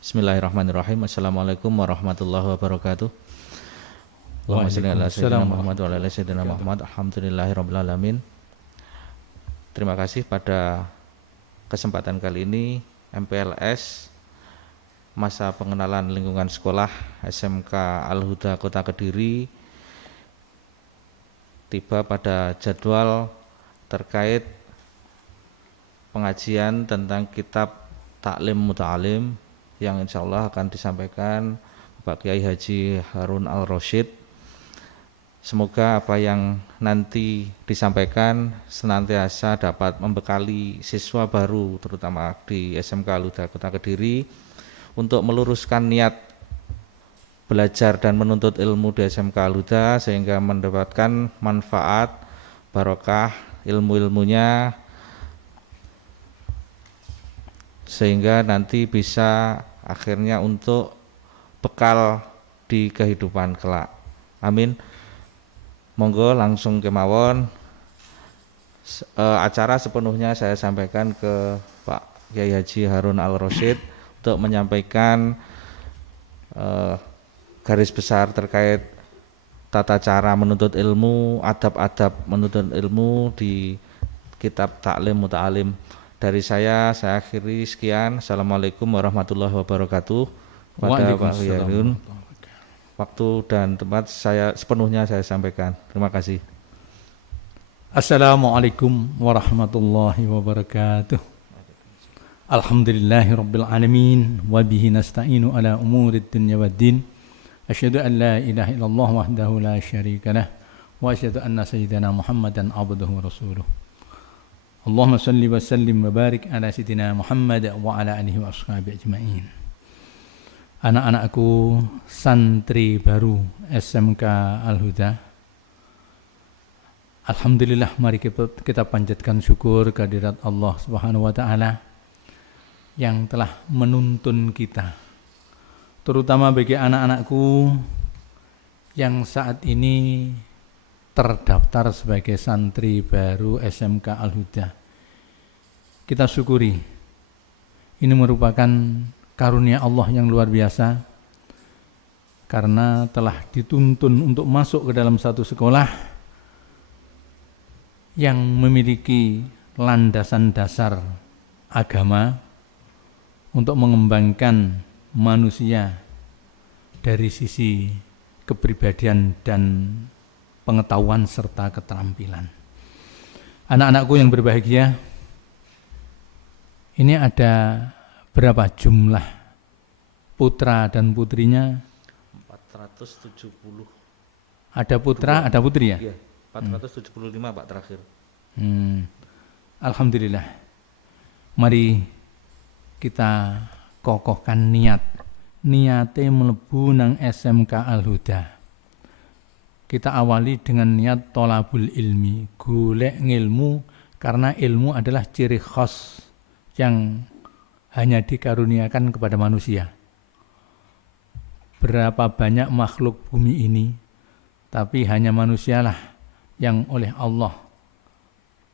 Bismillahirrahmanirrahim. Assalamualaikum warahmatullahi wabarakatuh. Allahumma shalli ala sayyidina Muhammad wa ala ali sayyidina Muhammad. Alhamdulillahirabbil alamin. Terima kasih pada kesempatan kali ini MPLS masa pengenalan lingkungan sekolah SMK Al-Huda Kota Kediri tiba pada jadwal terkait pengajian tentang kitab Ta'lim Muta'alim yang insya Allah akan disampaikan Pak Kiai Haji Harun Al-Rasyid. Semoga apa yang nanti disampaikan senantiasa dapat membekali siswa baru terutama di SMK Al-Huda Kota Kediri untuk meluruskan niat belajar dan menuntut ilmu di SMK Al-Huda sehingga mendapatkan manfaat barokah ilmu-ilmunya sehingga nanti bisa akhirnya untuk bekal di kehidupan kelak. Amin. Monggo langsung kemawon. Acara sepenuhnya saya sampaikan ke Pak Kiai Haji Harun Al-Rasyid untuk menyampaikan garis besar terkait tata cara menuntut ilmu, adab-adab menuntut ilmu di kitab Ta'lim Muta'alim. Dari saya akhiri sekian. Assalamualaikum warahmatullahi wabarakatuh. Pada Pak Kiai Harun, waktu dan tempat saya sepenuhnya saya sampaikan. Terima kasih. Assalamualaikum warahmatullahi wabarakatuh. Alhamdulillahirabbil alamin wa bihi nasta'inu ala umurid dunya waddin. Asyhadu an la ilaha illallah wahdahu la syarikalah wa asyhadu anna sayyidana Muhammadan abduhu wa rasuluh. Allahumma salli wa sallim wa barik ala sayyidina Muhammad wa ala alihi wa ashabihi ajma'in. Anak-anakku santri baru SMK Al-Huda, alhamdulillah, mari kita panjatkan syukur kehadirat Allah Subhanahu wa taala yang telah menuntun kita, terutama bagi anak-anakku yang saat ini terdaftar sebagai santri baru SMK Al-Huda. Kita syukuri, ini merupakan karunia Allah yang luar biasa karena telah dituntun untuk masuk ke dalam satu sekolah yang memiliki landasan dasar agama untuk mengembangkan manusia dari sisi kepribadian dan pengetahuan serta keterampilan. Anak-anakku yang berbahagia, ini ada berapa jumlah putra dan putrinya? 470. Ada putra, ada putri ya? Iya, 475 Pak terakhir. Alhamdulillah. Mari kita kokohkan niate mlebu nang SMK Al-Huda. Kita awali dengan niat tolabul ilmi, golek ngilmu, karena ilmu adalah ciri khas yang hanya dikaruniakan kepada manusia. Berapa banyak makhluk bumi ini, tapi hanya manusialah yang oleh Allah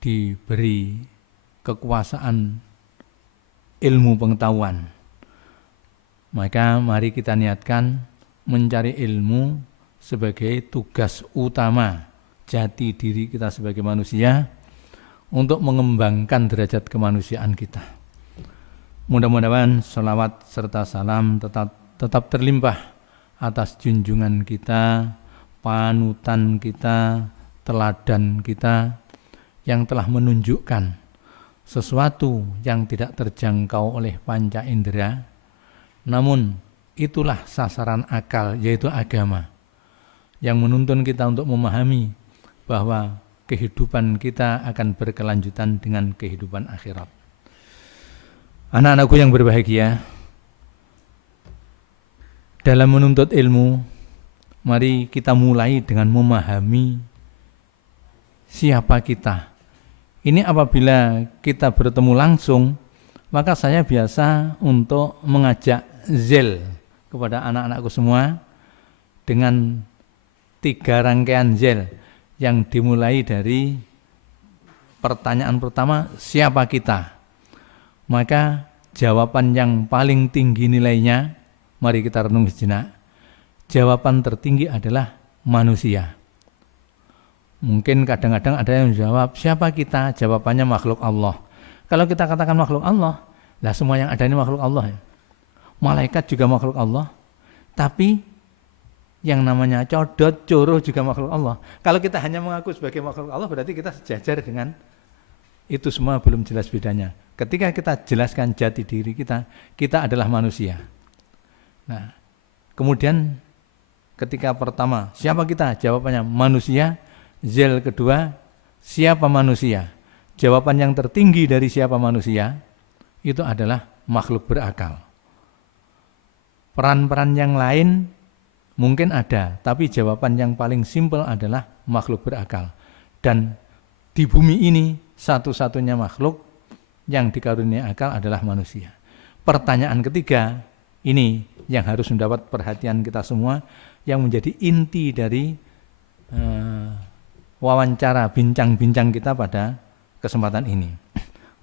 diberi kekuasaan ilmu pengetahuan. Maka mari kita niatkan mencari ilmu sebagai tugas utama jati diri kita sebagai manusia untuk mengembangkan derajat kemanusiaan kita. Mudah-mudahan salawat serta salam tetap terlimpah atas junjungan kita, panutan kita, teladan kita yang telah menunjukkan sesuatu yang tidak terjangkau oleh panca indera, namun itulah sasaran akal, yaitu agama, yang menuntun kita untuk memahami bahwa kehidupan kita akan berkelanjutan dengan kehidupan akhirat. Anak-anakku yang berbahagia, dalam menuntut ilmu, mari kita mulai dengan memahami siapa kita. Ini apabila kita bertemu langsung, maka saya biasa untuk mengajak zel kepada anak-anakku semua dengan 3 rangkaian zel yang dimulai dari pertanyaan pertama, siapa kita? Maka jawaban yang paling tinggi nilainya, mari kita renung sejenak. Jawaban tertinggi adalah manusia. Mungkin kadang-kadang ada yang menjawab, siapa kita? Jawabannya makhluk Allah. Kalau kita katakan makhluk Allah, lah semua yang ada ini makhluk Allah ya. Malaikat juga makhluk Allah. Tapi yang namanya codot, coro juga makhluk Allah. Kalau kita hanya mengaku sebagai makhluk Allah, berarti kita sejajar dengan itu semua, belum jelas bedanya. Ketika kita jelaskan jati diri kita, kita adalah manusia. Nah, kemudian ketika pertama, siapa kita? Jawabannya manusia. Zel kedua, siapa manusia? Jawaban yang tertinggi dari siapa manusia, itu adalah makhluk berakal. Peran-peran yang lain mungkin ada, tapi jawaban yang paling simpel adalah makhluk berakal. Dan di bumi ini, satu-satunya makhluk yang dikaruniai akal adalah manusia. Pertanyaan ketiga, ini yang harus mendapat perhatian kita semua, yang menjadi inti dari wawancara, bincang-bincang kita pada kesempatan ini.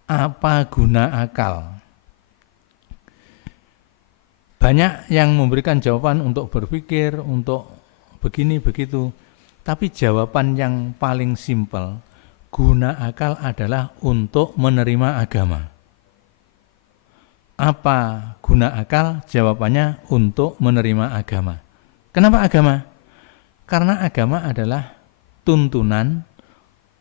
Apa guna akal? Banyak yang memberikan jawaban untuk berpikir, untuk begini, begitu. Tapi jawaban yang paling simpel, guna akal adalah untuk menerima agama. Apa guna akal? Jawabannya untuk menerima agama. Kenapa agama? Karena agama adalah tuntunan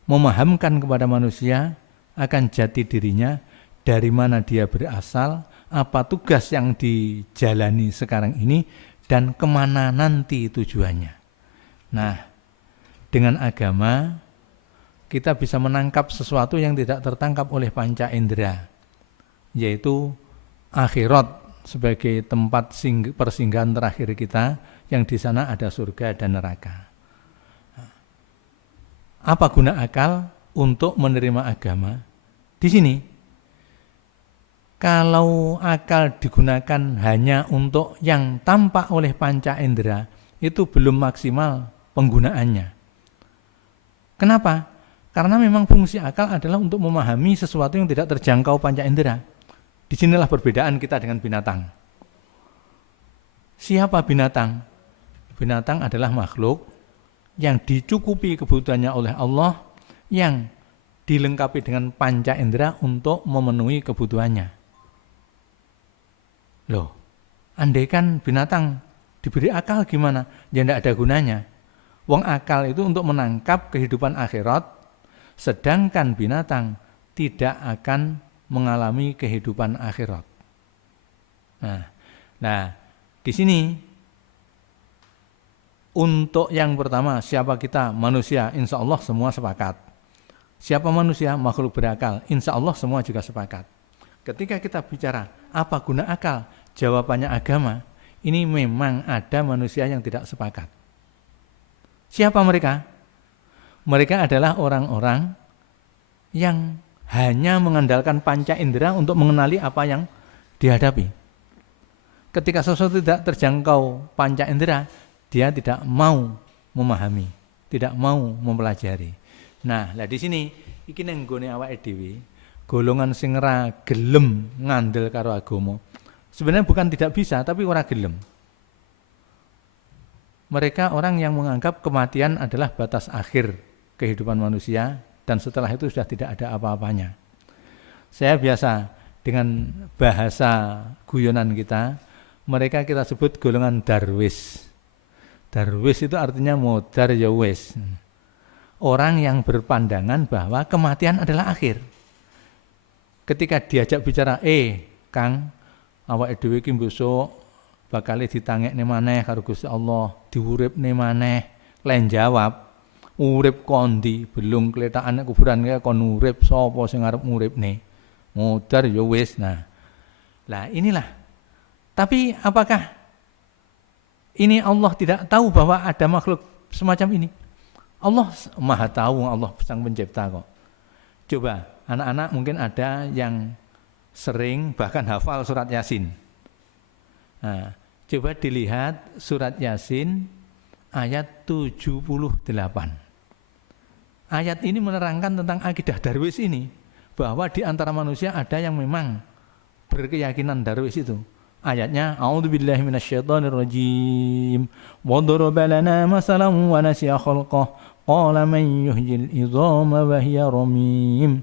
memahamkan kepada manusia akan jati dirinya, dari mana dia berasal, apa tugas yang dijalani sekarang ini, dan kemana nanti tujuannya. Nah, dengan agama kita bisa menangkap sesuatu yang tidak tertangkap oleh panca indera, yaitu akhirat sebagai tempat persinggahan terakhir kita, yang di sana ada surga dan neraka. Apa guna akal untuk menerima agama? Di sini, kalau akal digunakan hanya untuk yang tampak oleh panca indera, itu belum maksimal penggunaannya. Kenapa? Karena memang fungsi akal adalah untuk memahami sesuatu yang tidak terjangkau panca indera. Disinilah perbedaan kita dengan binatang. Siapa binatang? Binatang adalah makhluk yang dicukupi kebutuhannya oleh Allah, yang dilengkapi dengan panca indera untuk memenuhi kebutuhannya. Loh, andaikan binatang diberi akal gimana? Ya tidak ada gunanya. Wong akal itu untuk menangkap kehidupan akhirat, sedangkan binatang tidak akan mengalami kehidupan akhirat. Nah, di sini untuk yang pertama, siapa kita? Manusia, insya Allah semua sepakat. Siapa manusia? Makhluk berakal, insya Allah semua juga sepakat. Ketika kita bicara apa guna akal, jawabannya agama. Ini memang ada manusia yang tidak sepakat. Siapa mereka? Mereka adalah orang-orang yang hanya mengandalkan panca indera untuk mengenali apa yang dihadapi. Ketika sesuatu tidak terjangkau panca indera, dia tidak mau memahami, tidak mau mempelajari. Nah, di sini iki nang nggone awake dhewe, golongan sing ora gelem ngandel karo agama. Sebenarnya bukan tidak bisa, tapi ora gelem. Mereka orang yang menganggap kematian adalah batas akhir kehidupan manusia, dan setelah itu sudah tidak ada apa-apanya. Saya biasa dengan bahasa guyonan kita, mereka kita sebut golongan darwis. Darwis itu artinya modar ya wis. Orang yang berpandangan bahwa kematian adalah akhir. Ketika diajak bicara, Kang, awake dhewe iki mbesuk bakal ditangekne maneh karo Gusti Allah, diuripne maneh. Len jawab, urip kondi, belum keletakan kuburan kaya kon urip, sapa sing arep nguripne? Modar ya wis. Nah, inilah. Tapi apakah ini Allah tidak tahu bahwa ada makhluk semacam ini? Allah Maha tahu, Allah Sang Pencipta kok. Coba, anak-anak mungkin ada yang sering bahkan hafal surat Yasin. Nah, coba dilihat surat Yasin ayat 78. Ayat ini menerangkan tentang akidah darwis ini, bahwa di antara manusia ada yang memang berkeyakinan darwis itu. Ayatnya, a'udzubillahi minasyaitonirrajim. Wa daraba lana masalan wa nasiya khalqah. Qala man yuhyil idhama wa hiya ramim.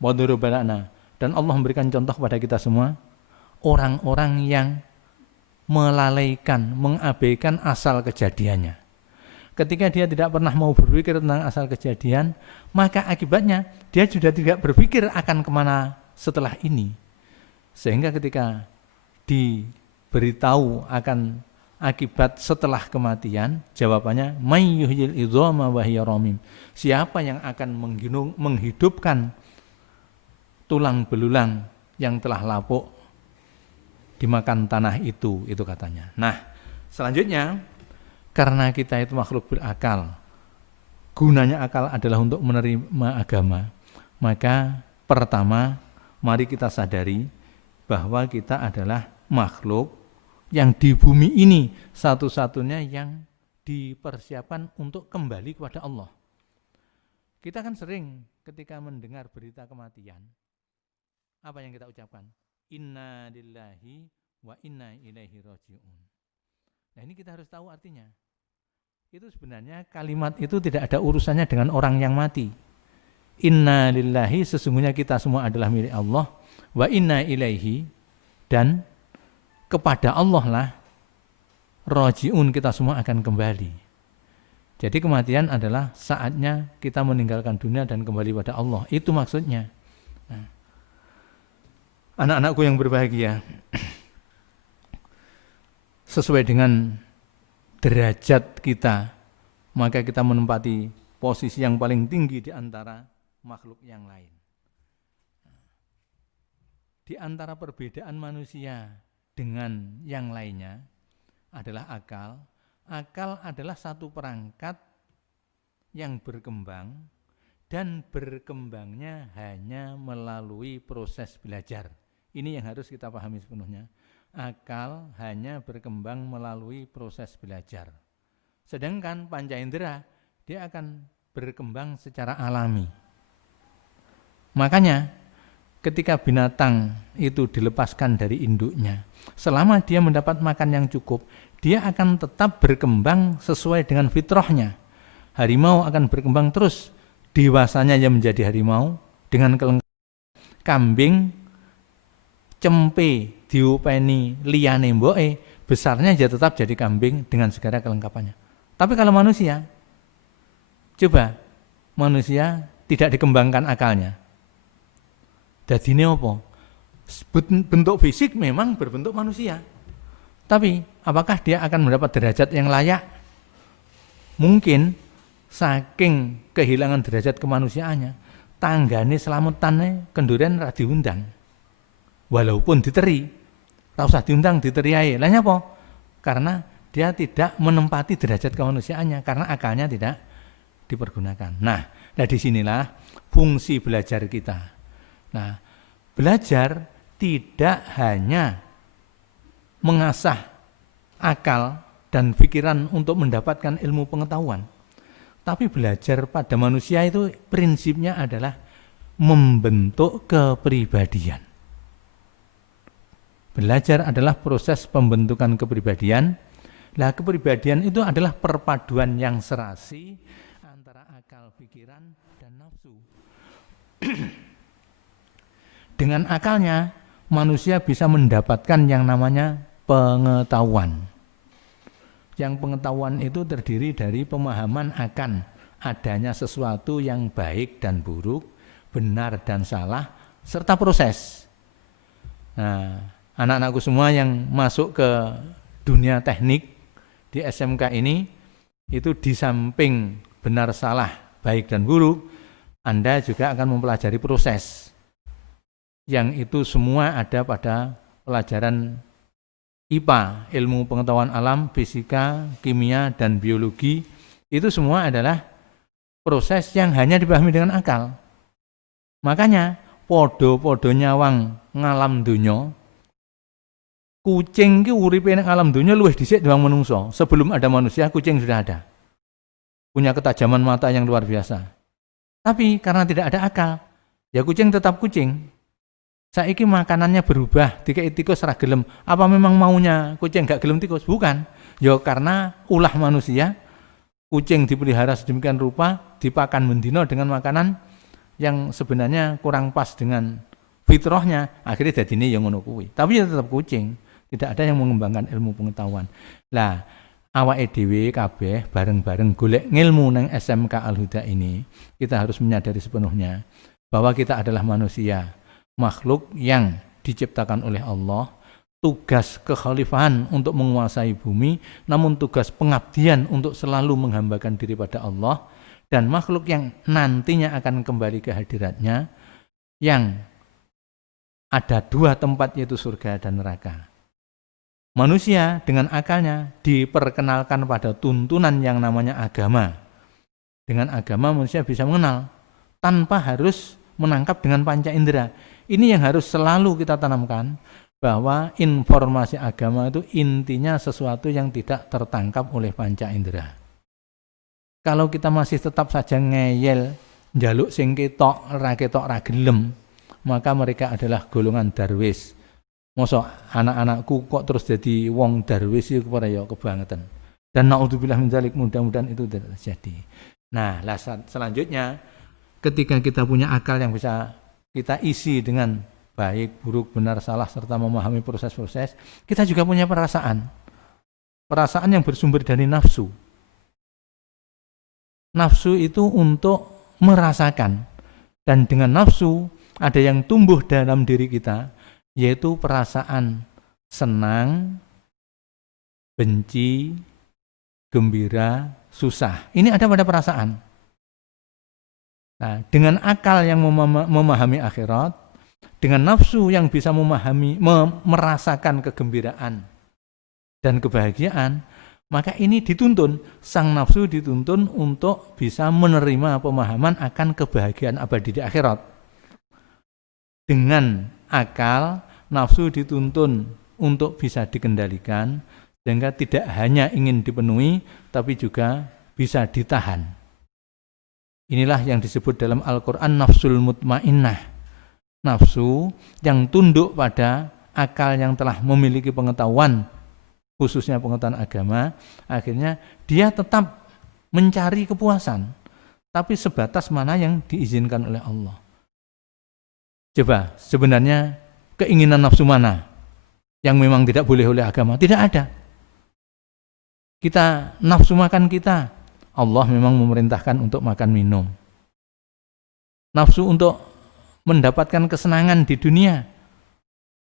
Wa daraba lana. Dan Allah memberikan contoh kepada kita semua, orang-orang yang melalaikan, mengabaikan asal kejadiannya. Ketika dia tidak pernah mau berpikir tentang asal kejadian, maka akibatnya dia sudah tidak berpikir akan kemana setelah ini. Sehingga ketika diberitahu akan akibat setelah kematian, jawabannya may yuhyil idhama wa hiya ramim. Siapa yang akan menghidupkan tulang belulang yang telah lapuk dimakan tanah itu katanya. Nah, selanjutnya, karena kita itu makhluk berakal, gunanya akal adalah untuk menerima agama, maka pertama mari kita sadari bahwa kita adalah makhluk yang di bumi ini satu-satunya yang dipersiapkan untuk kembali kepada Allah. Kita kan sering ketika mendengar berita kematian, apa yang kita ucapkan? Inna lillahi wa inna ilaihi raji'un. Nah, ini kita harus tahu artinya. Itu sebenarnya kalimat itu tidak ada urusannya dengan orang yang mati. Inna lillahi, sesungguhnya kita semua adalah milik Allah. Wa inna ilaihi, dan kepada Allah lah raji'un, kita semua akan kembali. Jadi kematian adalah saatnya kita meninggalkan dunia dan kembali pada Allah. Itu maksudnya. Nah, anak-anakku yang berbahagia, sesuai dengan derajat kita, maka kita menempati posisi yang paling tinggi di antara makhluk yang lain. Di antara perbedaan manusia dengan yang lainnya adalah akal. Akal adalah satu perangkat yang berkembang, dan berkembangnya hanya melalui proses belajar. Ini yang harus kita pahami sepenuhnya. Akal hanya berkembang melalui proses belajar. Sedangkan panca indera, dia akan berkembang secara alami. Makanya ketika binatang itu dilepaskan dari induknya, selama dia mendapat makan yang cukup, dia akan tetap berkembang sesuai dengan fitrahnya. Harimau akan berkembang terus, dewasanya dia menjadi harimau dengan kelengkapan. Kambing, cempe, diupeni liyane mboke, besarnya dia tetap jadi kambing dengan segala kelengkapannya. Tapi kalau manusia, coba manusia tidak dikembangkan akalnya. Dadine apa? Bentuk fisik memang berbentuk manusia. Tapi apakah dia akan mendapat derajat yang layak? Mungkin saking kehilangan derajat kemanusiaannya, tanggane selametane kenduren ra diundang. Walaupun diteri, tak usah diundang, diteri ae. Lah nyapa? Karena dia tidak menempati derajat kemanusiaannya, karena akalnya tidak dipergunakan. Nah, disinilah fungsi belajar kita. Nah, belajar tidak hanya mengasah akal dan pikiran untuk mendapatkan ilmu pengetahuan, tapi belajar pada manusia itu prinsipnya adalah membentuk kepribadian. Belajar adalah proses pembentukan kepribadian. Lah, kepribadian itu adalah perpaduan yang serasi antara akal, pikiran, dan nafsu. Dengan akalnya, manusia bisa mendapatkan yang namanya pengetahuan. Yang pengetahuan itu terdiri dari pemahaman akan adanya sesuatu yang baik dan buruk, benar dan salah, serta proses. Nah, anak-anakku semua yang masuk ke dunia teknik di SMK ini, itu di samping benar salah, baik dan buruk, Anda juga akan mempelajari proses. Yang itu semua ada pada pelajaran IPA, ilmu pengetahuan alam, fisika, kimia, dan biologi. Itu semua adalah proses yang hanya dipahami dengan akal. Makanya podo-podo nyawang ngalam dunya, kucing ki uripe ning alam dunya luwih dhisik timbang manungsa. Sebelum ada manusia, kucing sudah ada. Punya ketajaman mata yang luar biasa. Tapi karena tidak ada akal, ya kucing tetap kucing. Saiki makanannya berubah, dikei tikus ora gelem. Apa memang maunya kucing gak gelem tikus? Bukan. Ya karena ulah manusia, kucing dipelihara sedemikian rupa, dipakan mendino dengan makanan yang sebenarnya kurang pas dengan fitrahnya, akhirnya dadine yang ngono kuwi. Tapi ya tetap kucing. Tidak ada yang mengembangkan ilmu pengetahuan. Lah, awake dhewe kabeh bareng-bareng golek ngilmu nang SMK Al-Huda ini, kita harus menyadari sepenuhnya bahwa kita adalah manusia, makhluk yang diciptakan oleh Allah, tugas kekhalifahan untuk menguasai bumi, namun tugas pengabdian untuk selalu menghambakan diri pada Allah, dan makhluk yang nantinya akan kembali ke hadiratnya, yang ada dua tempat, yaitu surga dan neraka. Manusia dengan akalnya diperkenalkan pada tuntunan yang namanya agama. Dengan agama manusia bisa mengenal tanpa harus menangkap dengan panca indera. Ini yang harus selalu kita tanamkan, bahwa informasi agama itu intinya sesuatu yang tidak tertangkap oleh panca indera. Kalau kita masih tetap saja ngeyel, njaluk sing ketok ra gelem, maka mereka adalah golongan darwis. Mosok anak-anakku kok terus jadi wong darwis itu ya kebangetan. Dan naudzubillah min dzalik, mudah-mudahan itu tidak terjadi. Nah, selanjutnya ketika kita punya akal yang bisa kita isi dengan baik, buruk, benar, salah, serta memahami proses-proses, kita juga punya perasaan. Perasaan yang bersumber dari nafsu. Nafsu itu untuk merasakan. Dan dengan nafsu ada yang tumbuh dalam diri kita, yaitu perasaan senang, benci, gembira, susah. Ini ada pada perasaan. Nah, dengan akal yang memahami akhirat, dengan nafsu yang bisa merasakan kegembiraan dan kebahagiaan, maka ini dituntun, sang nafsu dituntun untuk bisa menerima pemahaman akan kebahagiaan abadi di akhirat. Dengan akal, nafsu dituntun untuk bisa dikendalikan, sehingga tidak hanya ingin dipenuhi, tapi juga bisa ditahan. Inilah yang disebut dalam Al-Quran nafsul mutmainnah. Nafsu yang tunduk pada akal yang telah memiliki pengetahuan, khususnya pengetahuan agama, akhirnya dia tetap mencari kepuasan, tapi sebatas mana yang diizinkan oleh Allah. Coba, sebenarnya keinginan nafsu mana yang memang tidak boleh oleh agama? Tidak ada. Kita nafsu makan kita, Allah memang memerintahkan untuk makan minum. Nafsu untuk mendapatkan kesenangan di dunia,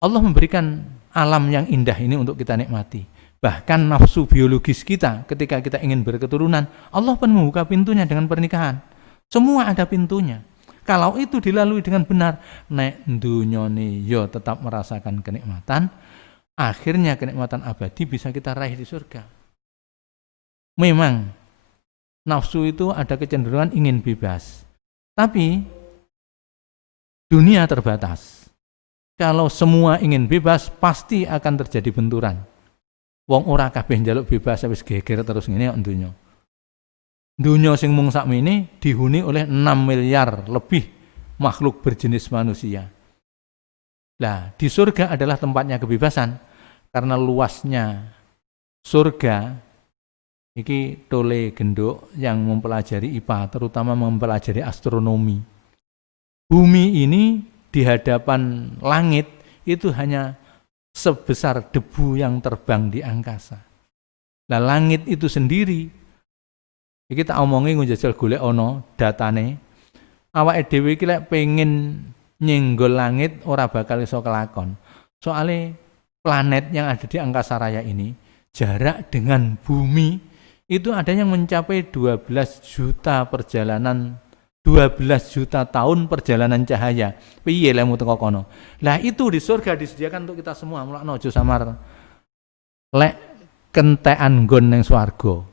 Allah memberikan alam yang indah ini untuk kita nikmati. Bahkan nafsu biologis kita ketika kita ingin berketurunan, Allah pun membuka pintunya dengan pernikahan. Semua ada pintunya. Kalau itu dilalui dengan benar, nek dunyane yo tetap merasakan kenikmatan, akhirnya kenikmatan abadi bisa kita raih di surga. Memang nafsu itu ada kecenderungan ingin bebas, tapi dunia terbatas. Kalau semua ingin bebas, pasti akan terjadi benturan. Wong ora kabeh njaluk bebas wis geger terus ngene kok dunya. Dunia sing mung sakmene dihuni oleh 6 miliar lebih makhluk berjenis manusia. Lah, di surga adalah tempatnya kebebasan, karena luasnya surga. Iki tole genduk yang mempelajari IPA, terutama mempelajari astronomi. Bumi ini di hadapan langit itu hanya sebesar debu yang terbang di angkasa. Lah, langit itu sendiri, iki tak omongi njajal golek ana datane. Awake dhewe iki lek pengen nyenggol langit ora bakal iso kelakon. Soale planet yang ada di angkasa raya ini, jarak dengan bumi itu ada yang mencapai 12 juta tahun perjalanan cahaya. Piye lemu teko kono? Lah itu di surga disediakan untuk kita semua. Mulakno aja samar lek kentekan nggon ning swarga.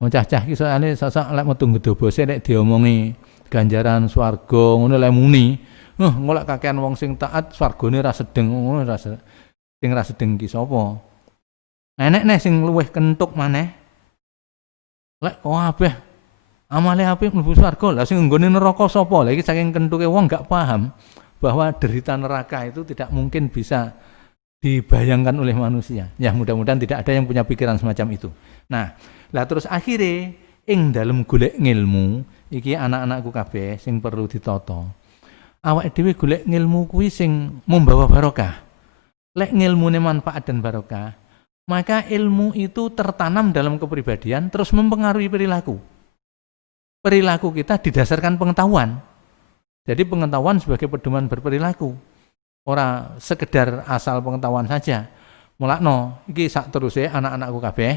Cah-cah ki soalé sosok lek metu gedobose lek diomongi ganjaran swarga ngono lek muni, golek kakean wong sing taat swargane ra sedeng ngono ra sing ra sedeng ki sapa? Enek nek sing luwih kentuk maneh. Lek kabeh amale apik mlebu swarga, lah sing nggone neraka sapa? Lah iki saking kentuke wong gak paham. bahwa derita neraka itu tidak mungkin bisa dibayangkan oleh manusia. Ya mudah-mudahan tidak ada yang punya pikiran semacam itu. Nah, lah terus akhirnya ing dalem golek ngilmu iki anak-anakku kabeh sing perlu ditata. Awake dhewe golek ngilmu kuwi sing membawa barokah. Lek ngilmune manfaat dan barokah, maka ilmu itu tertanam dalam kepribadian terus mempengaruhi perilaku. Perilaku kita didasarkan pengetahuan. Jadi pengetahuan sebagai pedoman berperilaku. Ora sekedar asal pengetahuan saja. Mulakno iki sak teruse anak-anakku kabeh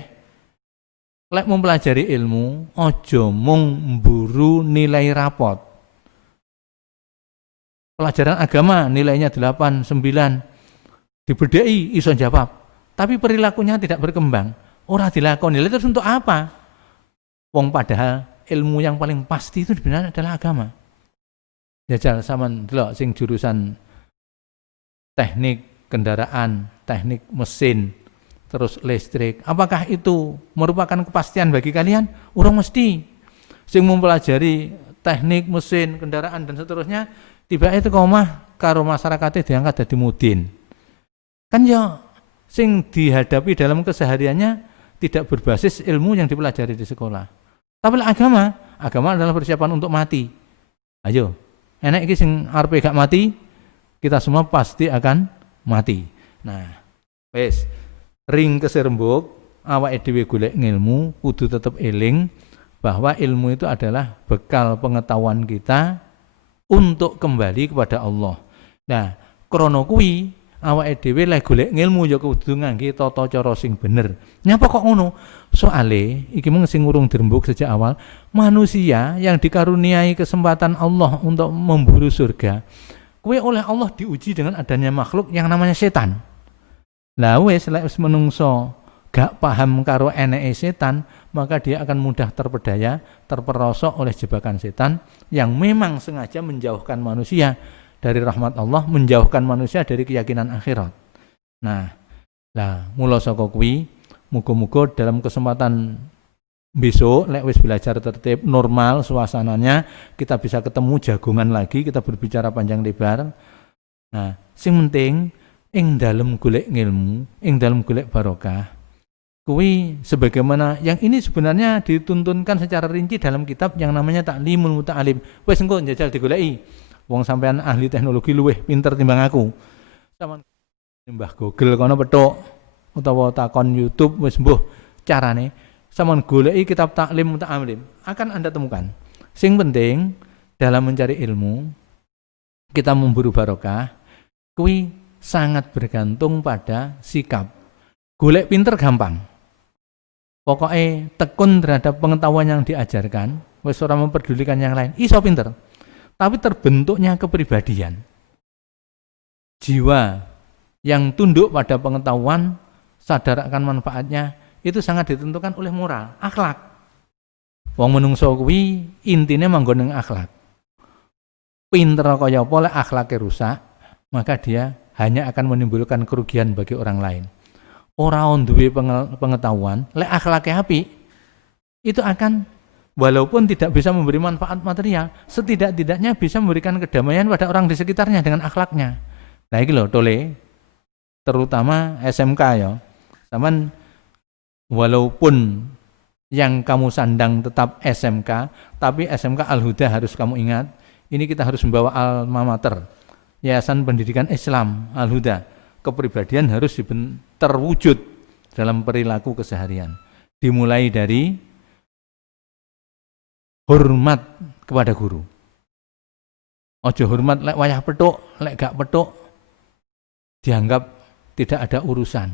lek mempelajari ilmu aja mung mburu nilai rapot. Pelajaran agama nilainya 8, 9 dibedheki iso jawab, tapi perilakunya tidak berkembang. Ora dilakoni. Terus untuk apa? Wong padahal ilmu yang paling pasti itu sebenarnya adalah agama. Jajal sampean delok sing jurusan teknik kendaraan, teknik mesin, terus listrik. Apakah itu merupakan kepastian bagi kalian? Urung mesti. Sing mempelajari teknik mesin, kendaraan dan seterusnya, tiba itu komah karo masyarakatnya diangkat jadi mudin. Kan ya sing dihadapi dalam kesehariannya tidak berbasis ilmu yang dipelajari di sekolah. Tapi agama adalah persiapan untuk mati. Ayo, enak iki sing arepe gak mati, kita semua pasti akan mati. Nah, wes ring kesrembug awake dhewe golek ngilmu kudu tetep eling bahwa ilmu itu adalah bekal pengetahuan kita untuk kembali kepada Allah. Nah, krana kuwi awake dhewe lek golek ngilmu ya kudu ngangge tata cara sing bener. Nyapa kok ngono? Soale iki mung sing urung dirembug sejak awal, manusia yang dikaruniai kesempatan Allah untuk memburu surga kuwi oleh Allah diuji dengan adanya makhluk yang namanya setan. Lah wis lek wis menungso gak paham karo eneke setan, maka dia akan mudah terpedaya, terperosok oleh jebakan setan yang memang sengaja menjauhkan manusia dari rahmat Allah, menjauhkan manusia dari keyakinan akhirat. Nah, lah mula saka kuwi muga-muga dalam kesempatan besok lek wis belajar tertib normal suasananya, kita bisa ketemu jagongan lagi, kita berbicara panjang lebar. Nah, sing penting ing dalem golek ngilmu, ing dalem golek barokah. Kuwi sebagaimana yang ini sebenarnya dituntunkan secara rinci dalam kitab yang namanya Ta'limul Muta'alim. Wis engko njajal digoleki. Wong sampean ahli teknologi luwih pinter timbang aku. Sampeyan mbah Google kono petuk utawa takon YouTube wis mbuh carane. Sampeyan goleki kitab Ta'lim Muta'alim akan Anda temukan. Sing penting dalam mencari ilmu kita memburu barokah kuwi sangat bergantung pada sikap. Golek pinter gampang. Pokoknya tekun terhadap pengetahuan yang diajarkan, wis ora memperdulikan yang lain, iso pinter. Tapi terbentuknya kepribadian. Jiwa yang tunduk pada pengetahuan, sadar akan manfaatnya, itu sangat ditentukan oleh moral, akhlak. Wong menungso kuwi intine manggon ning akhlak. Pinter kaya apa lek akhlake rusak, maka dia hanya akan menimbulkan kerugian bagi orang lain. Orang duwe pengetahuan, lek akhlake apik, itu akan walaupun tidak bisa memberi manfaat material, setidak-tidaknya bisa memberikan kedamaian pada orang di sekitarnya dengan akhlaknya. Nah iki lho tole, terutama SMK ya. Taman walaupun yang kamu sandang tetap SMK, tapi SMK Al-Huda harus kamu ingat, ini kita harus membawa alma mater, Yayasan Pendidikan Islam Al-Huda. Kepribadian harus terwujud dalam perilaku keseharian. Dimulai dari hormat kepada guru. Ojo hormat lek wayah petuk, lek gak petuk dianggap tidak ada urusan.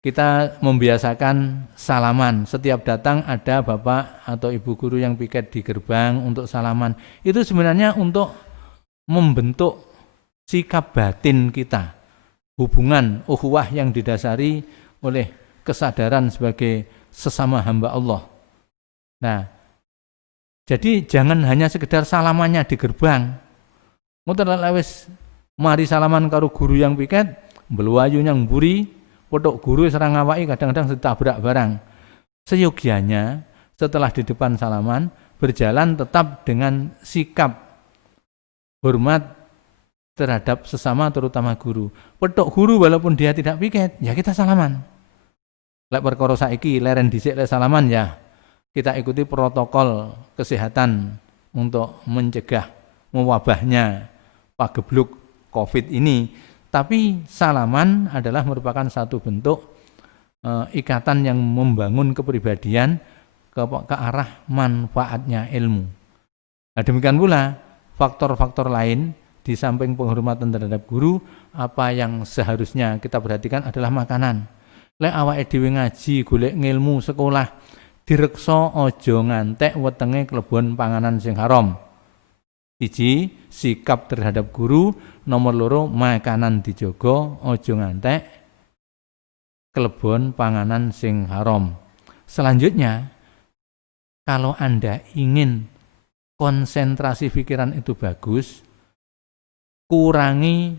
Kita membiasakan salaman. Setiap datang ada bapak atau ibu guru yang piket di gerbang untuk salaman. Itu sebenarnya untuk membentuk sikap batin kita, hubungan ukhuwah yang didasari oleh kesadaran sebagai sesama hamba Allah. Nah, jadi jangan hanya sekedar salamannya di gerbang. Muter lewes mari salaman karo guru yang piket, beluayu yang mburi, potok guru serang ngawaki kadang-kadang ditabrak barang. Seyogianya setelah di depan salaman berjalan tetap dengan sikap hormat terhadap sesama terutama guru. Petuk guru walaupun dia tidak piket, ya kita salaman. Lek perkara saiki leren dhisik lek salaman ya kita ikuti protokol kesehatan untuk mencegah mewabahnya pagebluk Covid ini. Tapi salaman adalah merupakan satu bentuk ikatan yang membangun kepribadian ke arah manfaatnya ilmu. Nah, demikian pula faktor-faktor lain di samping penghormatan terhadap guru, apa yang seharusnya kita perhatikan adalah makanan. Lek awake dhewe ngaji, golek ngilmu sekolah, direksa aja ngantek wetenge klebon panganan sing haram. Siji, sikap terhadap guru. Nomor loro, makanan dijogo aja ngantek klebon panganan sing haram. Selanjutnya, kalau Anda ingin konsentrasi pikiran itu bagus, kurangi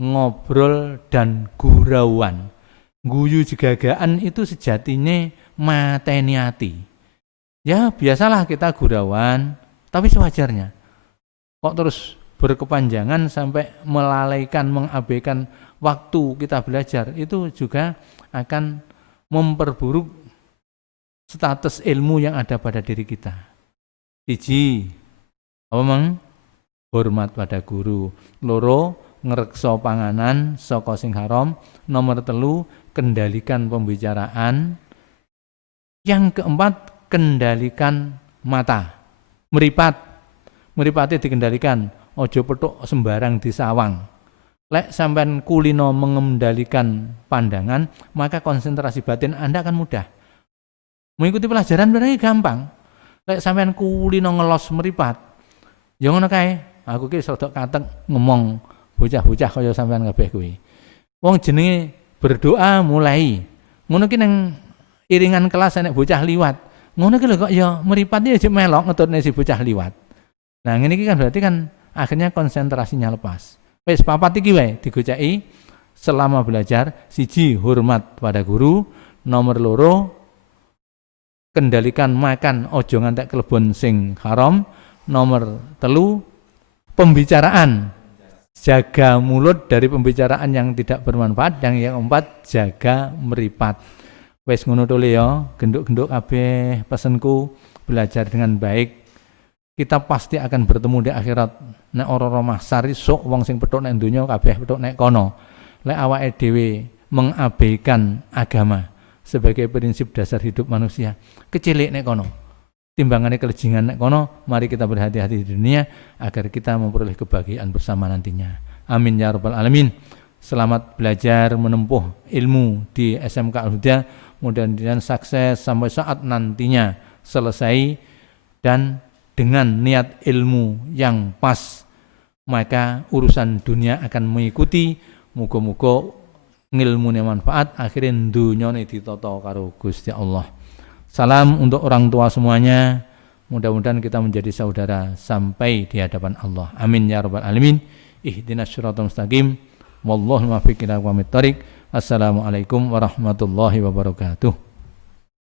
ngobrol dan gurauan. Guyu jegagaan itu sejatinya mateni hati. Ya biasalah kita gurauan, tapi sewajarnya. Kok terus berkepanjangan sampai melalaikan, mengabaikan waktu kita belajar, itu juga akan memperburuk status ilmu yang ada pada diri kita. Siji, apa mang? Hormat pada guru. Loro, ngreksa panganan saka sing haram. Nomor telu, kendalikan pembicaraan. Yang keempat, kendalikan mata. Mripate dikendalikan, ojo petuk sembarang disawang. Lek sampean kulino mengendalikan pandangan, maka konsentrasi batin Anda akan mudah. Mengikuti pelajaran berarti gampang. Lek sampean kulino ngelos meripat, ya ngono kae. Aku ki sedok katek ngomong bocah-bocah kaya sampean kabeh kuwi. Wong jenenge berdoa mulai. Ngono ki nang iringan kelas enek bocah liwat. Ngono ki lho kok ya meripat ya melok ngetutne si bocah liwat. Nah, ngene iki kan berarti kan akhirnya konsentrasinya lepas. Wis papat iki wae digoceki selama belajar. Siji, hormat pada guru. Nomor loro, kendalikan makan ojo ngantek klebon sing haram. Nomor telu, pembicaraan. Jaga mulut dari pembicaraan yang tidak bermanfaat. Yang keempat, jaga meripat. Wis ngono to le ya, genduk-genduk kabeh pesenku, belajar dengan baik. Kita pasti akan bertemu di akhirat. Nek ora mahsari sok wong sing petuk nek donya kabeh petuk nek kono. Lek awake dhewe mengabaikan agama sebagai prinsip dasar hidup manusia, kecilik nek kono. Timbangane kelejingan nek kono, mari kita berhati-hati di dunia agar kita memperoleh kebahagiaan bersama nantinya. Amin ya rabbal alamin. Selamat belajar menempuh ilmu di SMK Al-Huda. Mudah-mudahan sukses sampai saat nantinya selesai dan dengan niat ilmu yang pas, maka urusan dunia akan mengikuti. Muga-muga ngilmune manfaat, akhirnya dunyane ditata karo Gusti Allah. Salam untuk orang tua semuanya. Mudah-mudahan kita menjadi saudara sampai di hadapan Allah. Amin ya rabbal alamin. Ihdinas siratal mustaqim. Wallahu muwaffiq ila aqwamit thoriq. Assalamualaikum warahmatullahi wabarakatuh.